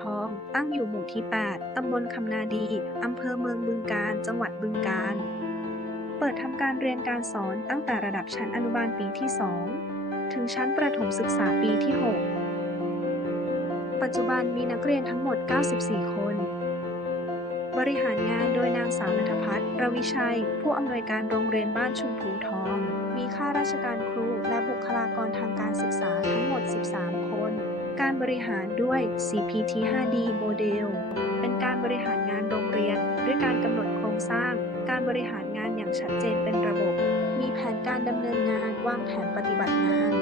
ที่ 8 ตำบลคำนาดี อำเภอเมืองบึงกาฬจังหวัดบึงกาฬเปิดทำการเรียนการสอนตั้งแต่ระดับชั้นอนุบาลปีที่ 2 ถึงชั้นประถมศึกษาปีที่ 6 ปัจจุบันมีนักเรียนทั้งหมด 94 คน บริหารงานโดยนางสาวนัทพัฒน์ระวิชัย ผู้อำนวยการโรงเรียนบ้านชุมพูทอง มีข้าราชการครูและบุคลากรทางการศึกษาทั้งหมด 13 คน การบริหารด้วย CPT 5D โมเดล เป็นการบริหารงานโรงเรียน ด้วยการกำหนดโครงสร้าง การบริหารงานอย่างชัดเจนเป็นระบบ มีแผนการดำเนินงานวางแผนปฏิบัติงาน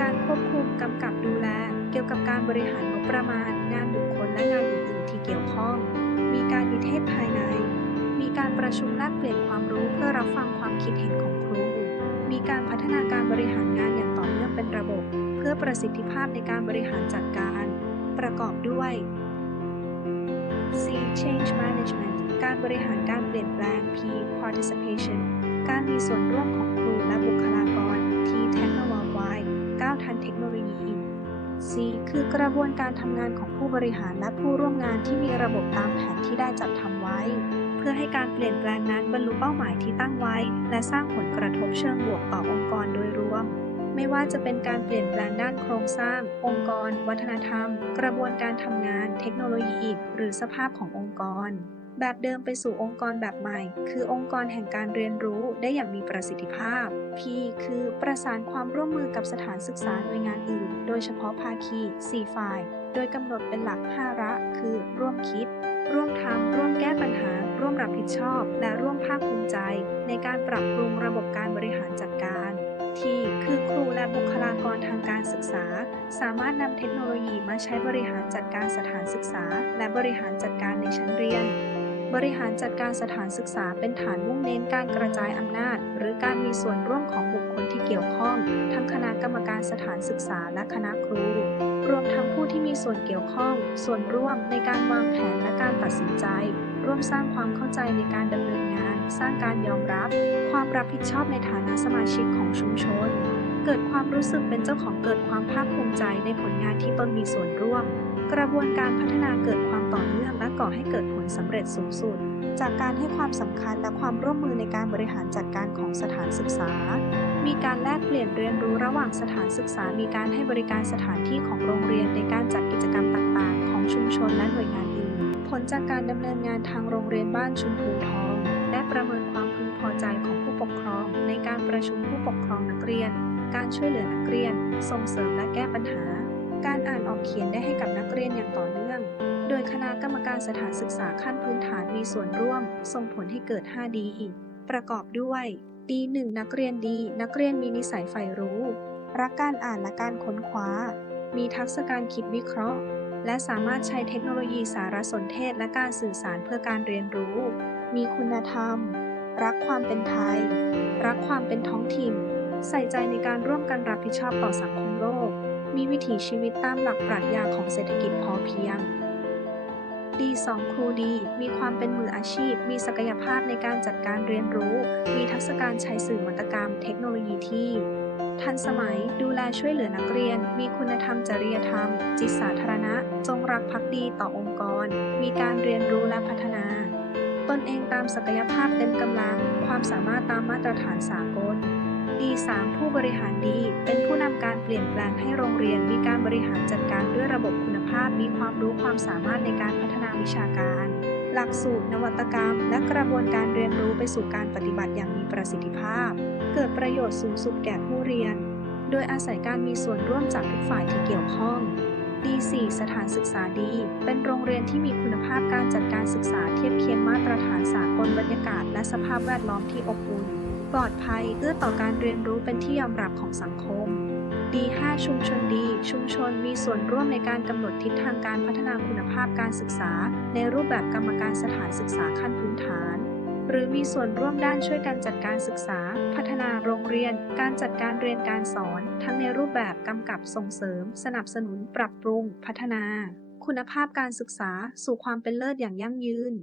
การควบคุมกำกับดูแล เกี่ยวกับการบริหารงบประมาณ งานบุคคลและงานอื่นๆที่เกี่ยวข้อง มีการนิเทศภายใน มีการประชุมแลกเปลี่ยนความรู้เพื่อรับฟังความคิดเห็นของครู มีการพัฒนาการบริหารงานอย่างต่อเนื่องเป็นระบบ พื่อประสิทธิภาพในการบริหารจัดการ ประกอบด้วย C Change Management การบริหารการเปลี่ยนแปลง P Participation การมีส่วนร่วมของครูและบุคลากร T Technology ก้าวทันเทคโนโลยี C คือกระบวนการทำงานของผู้บริหารและผู้ร่วมงานที่มีระบบตามแผนที่ได้จัดทำไว้ เพื่อให้การเปลี่ยนแปลงนั้นบรรลุเป้าหมายที่ตั้งไว้ และสร้างผลกระทบเชิงบวกต่อองค์กรโดยรวม ไม่ว่าจะเป็นการเปลี่ยนแปลงด้านโครงสร้าง องค์กร วัฒนธรรม กระบวนการทำงาน เทคโนโลยี หรือสภาพขององค์กร แบบเดิมไปสู่องค์กรแบบใหม่ คือองค์กรแห่งการเรียนรู้ได้อย่างมีประสิทธิภาพ P คือประสานความร่วมมือกับสถานศึกษาหน่วยงานอื่น โดยเฉพาะภาคี4ฝ่าย โดยกำหนดเป็นหลัก 5 ระ คือ ร่วมคิด ร่วมทำ ร่วมแก้ปัญหา ร่วมรับผิดชอบ และร่วมภาคภูมิใจ ในการปรับปรุงระบบการบริหารจัดการ ทีคือครูและบุคลากรทางการศึกษา สามารถนำเทคโนโลยีมาใช้บริหารจัดการสถานศึกษา และบริหารจัดการในชั้นเรียน บริหารจัดการสถานศึกษาเป็นฐานมุ่งเน้นการกระจายอำนาจ หรือการมีส่วนร่วมของบุคคลที่เกี่ยวข้อง ทั้งคณะกรรมการสถานศึกษาและคณะครู รวมทั้งผู้ที่มีส่วนเกี่ยวข้อง ส่วนร่วมในการวางแผนและการตัดสินใจ ร่วมสร้างความเข้าใจในการดำเนินงาน สร้างการยอมรับ ความรับผิดชอบในฐานะสมาชิกของชุมชน เกิดความรู้สึกเป็นเจ้าของเกิดความภาคภูมิใจในผลงานที่ตนมีส่วนร่วม กระบวนการพัฒนาเกิดความต่อเนื่องและก่อให้เกิดผลสำเร็จสูงสุด จากการให้ความสำคัญและความร่วมมือในการบริหารจัดการของสถานศึกษา มีการแลกเปลี่ยนเรียนรู้ระหว่างสถานศึกษา มีการให้บริการสถานที่ของโรงเรียนในการจัดกิจกรรมต่าง ๆ ของชุมชนและหน่วยงานอื่น ผลจากการดำเนินงานทางโรงเรียนบ้านชุมพูทอง ประเมินความพึงพอใจของผู้ปกครอง ในการประชุมผู้ปกครองนักเรียน การช่วยเหลือนักเรียน ส่งเสริมและแก้ปัญหา การอ่านออกเขียนได้ให้กับนักเรียนอย่างต่อเนื่อง โดยคณะกรรมการสถานศึกษาขั้นพื้นฐานมีส่วนร่วม ส่งผลให้เกิด 5D ประกอบด้วย D1 นักเรียนดี นักเรียนมีนิสัยใฝ่รู้ รักการอ่านและการค้นคว้า มีทักษะการคิดวิเคราะห์ และสามารถใช้เทคโนโลยีสารสนเทศและการสื่อสารเพื่อการเรียนรู้ มีคุณธรรม รักความเป็นไทย รักความเป็นท้องถิ่น ใส่ใจในการร่วมกันรับผิดชอบต่อสังคมโลก มีวิถีชีวิตตามหลักปรัชญาของเศรษฐกิจพอเพียงดี2ครูดีมีความเป็นมืออาชีพ มีศักยภาพในการจัดการเรียนรู้ มีทักษะการใช้สื่อมนตกรรม เทคโนโลยีที่ ทันสมัยดูแลช่วยเหลือนักเรียน มีคุณธรรมจริยธรรม จิตสาธารณะ จงรักภักดีต่อองค์กร มีการเรียนรู้และพัฒนา ตนเองตามศักยภาพเต็มกำลัง ความสามารถตามมาตรฐานสากล D3 ผู้บริหารดีเป็นผู้นำการเปลี่ยนแปลงให้โรงเรียนมีการบริหารจัดการด้วยระบบคุณภาพมีความรู้ความสามารถในการพัฒนาวิชาการ หลักสูตรนวัตกรรม และกระบวนการเรียนรู้ไปสู่การปฏิบัติอย่างมีประสิทธิภาพ เกิดประโยชน์สูงสุดแก่ผู้เรียน โดยอาศัยการมีส่วนร่วมจากทุกฝ่ายที่เกี่ยวข้อง D4 สถานศึกษาดี เป็นโรงเรียนที่มีคุณภาพการจัดการศึกษาเทียบเคียงมาตรฐานสากลบรรยากาศ และสภาพแวดล้อมที่อบอุ่น ปลอดภัยเอื้อต่อการเรียนรู้เป็นที่ยอมรับของสังคม D5 ชุมชนดี ชุมชนมีส่วนร่วมในการกำหนดทิศทางการพัฒนาคุณภาพการศึกษา ในรูปแบบกรรมการสถานศึกษาขั้นพื้นฐาน หรือมีส่วนร่วมด้านช่วยกันจัดการศึกษา พัฒนาโรงเรียน การจัดการเรียนการสอน ทั้งในรูปแบบกำกับส่งเสริม สนับสนุน ปรับปรุง พัฒนา คุณภาพการศึกษา สู่ความเป็นเลิศอย่างยั่งยืน